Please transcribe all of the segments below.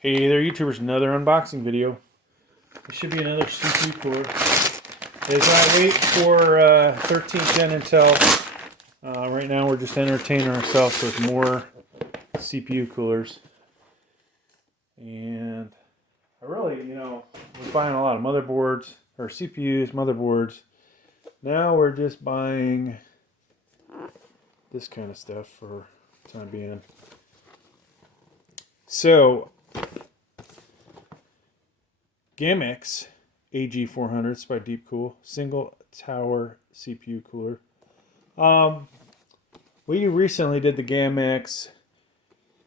Hey there, YouTubers, another unboxing video. This should be another CPU cooler. As I wait for 13th gen Intel, right now we're just entertaining ourselves with more CPU coolers. And I really, we're buying a lot of motherboards, or CPUs, motherboards. Now we're just buying this kind of stuff for the time being. So, GAMMAXX AG400, it's by DeepCool, single tower CPU cooler. We recently did the GAMMAXX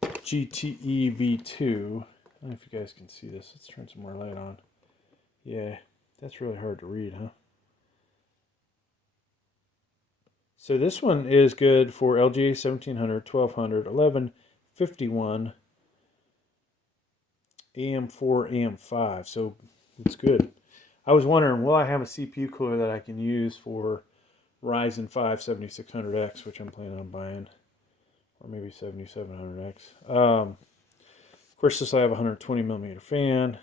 GTE V2. I don't know if you guys can see this. Let's turn some more light on. Yeah, that's really hard to read, huh? So this one is good for LGA 1700, 1200, 1151, AM4, AM5, so it's good. I was wondering, will I have a CPU cooler that I can use for Ryzen 5 7600X, which I'm planning on buying, or maybe 7700X. Of course, this will have a 120 millimeter fan,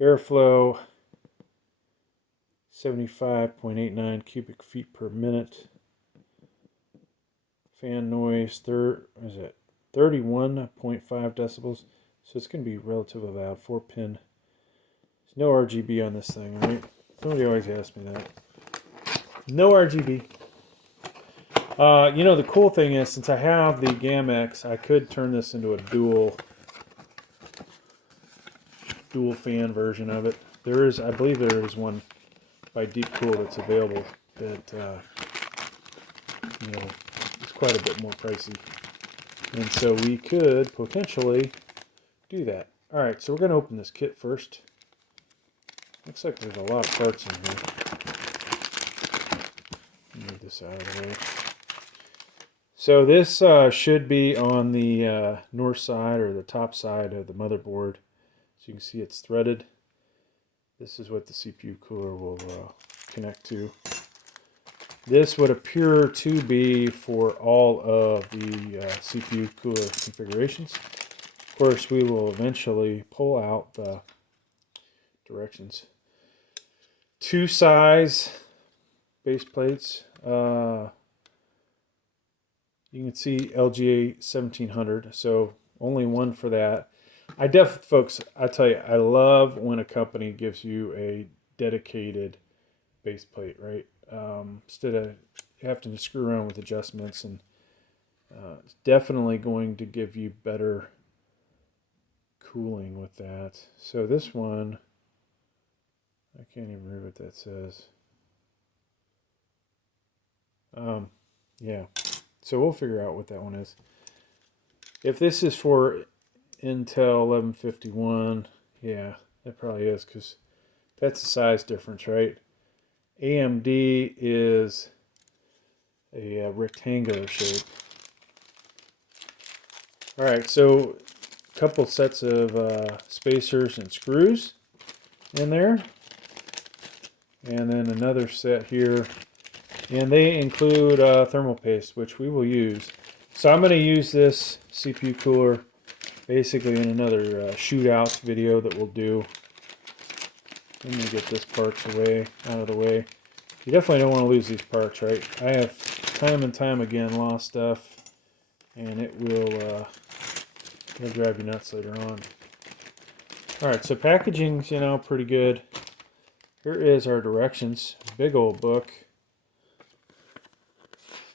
airflow 75.89 cubic feet per minute, fan noise 31.5 decibels. So it's going to be relatively loud. 4-pin. There's no RGB on this thing, right? Somebody always asks me that. No RGB. The cool thing is, since I have the GAMMAXX, I could turn this into a dual fan version of it. There is, I believe there is one by DeepCool that's available that, is quite a bit more pricey. And so we could potentially do that. Alright, so we're going to open this kit first. Looks like there's a lot of parts in here. Move this out of the way. So this should be on the north side or the top side of the motherboard. So you can see it's threaded. This is what the CPU cooler will connect to. This would appear to be for all of the CPU cooler configurations. Of course, we will eventually pull out the directions. 2 size base plates. You can see LGA 1700, so only one for that. Folks, I tell you, I love when a company gives you a dedicated base plate, right? Instead of having to screw around with adjustments, and it's definitely going to give you better cooling with that. So this one, I can't even read what that says. Yeah, so we'll figure out what that one is. If this is for Intel 1151, yeah, that probably is, because that's the size difference, right? AMD is a rectangular shape. All right, so a couple sets of spacers and screws in there, and then another set here, and they include thermal paste, which we will use. So I'm going to use this CPU cooler basically in another shootout video that we'll do. Let me get this parts out of the way. You definitely don't want to lose these parts, right? I have time and time again lost stuff, and it will it'll drive you nuts later on. Alright, so packaging's, pretty good. Here is our directions. Big old book.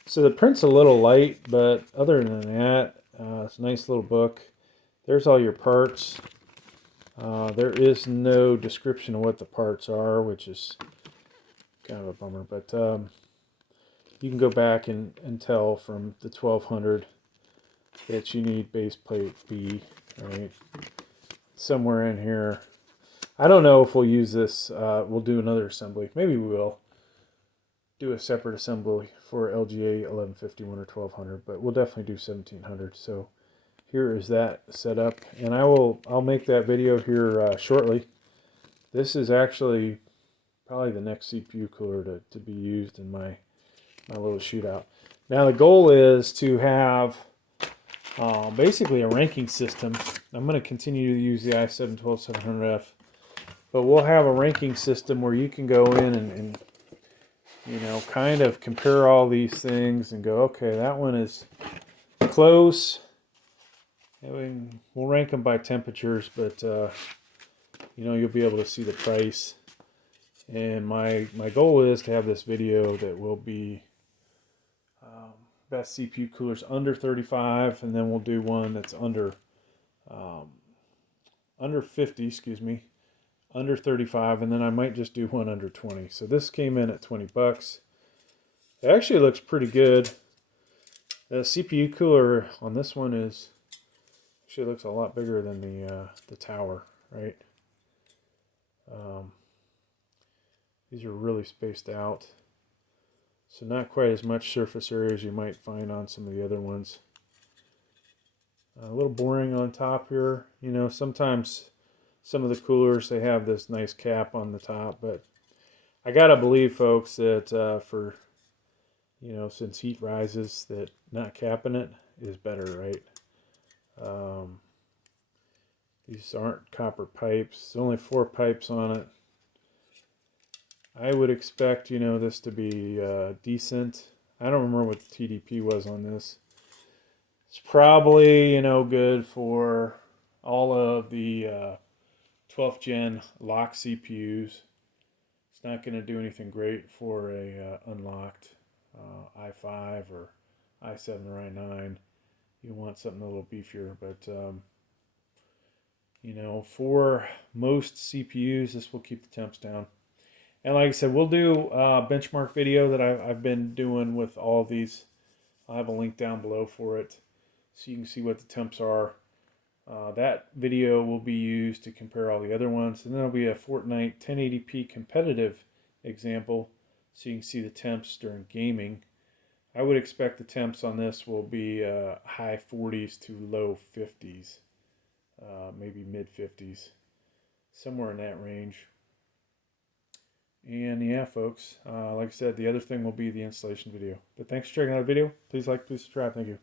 So the print's a little light, but other than that, it's a nice little book. There's all your parts. There is no description of what the parts are, which is kind of a bummer, but you can go back and tell from the 1200 that you need base plate B, right? Somewhere in here. I don't know if we'll use this. We'll do another assembly. Maybe we will do a separate assembly for LGA 1151 or 1200, but we'll definitely do 1700. So here is that setup, and I'll make that video here shortly. This is actually probably the next CPU cooler to be used in my little shootout. Now the goal is to have basically a ranking system. I'm going to continue to use the i7-12700F, but we'll have a ranking system where you can go in and you know, kind of compare all these things and go, okay, that one is close. And we'll rank them by temperatures, but you know, you'll be able to see the price. And my goal is to have this video that will be best CPU coolers under 35, and then we'll do one that's under 50, excuse me, under 35, and then I might just do one under 20. So this came in at 20 bucks. It actually looks pretty good. The CPU cooler on this one is actually looks a lot bigger than the tower, right? These are really spaced out, so not quite as much surface area as you might find on some of the other ones. A little boring on top here. You know, sometimes some of the coolers, they have this nice cap on the top, but I gotta believe, folks, that for, you know, since heat rises, that not capping it is better, right? These aren't copper pipes. There's only 4 pipes on it. I would expect, you know, this to be decent. I don't remember what the TDP was on this. It's probably, you know, good for all of the 12th gen lock CPUs. It's not going to do anything great for a unlocked i5 or i7 or i9. You want something a little beefier, but you know, for most CPUs, this will keep the temps down. And like I said, we'll do a benchmark video that I've been doing with all of these. I'll have a link down below for it, so you can see what the temps are. That video will be used to compare all the other ones. And then there'll be a Fortnite 1080p competitive example, so you can see the temps during gaming. I would expect the temps on this will be high 40s to low 50s, maybe mid 50s, somewhere in that range. And yeah, folks, like I said, the other thing will be the installation video. But thanks for checking out the video. Please like, please subscribe. Thank you.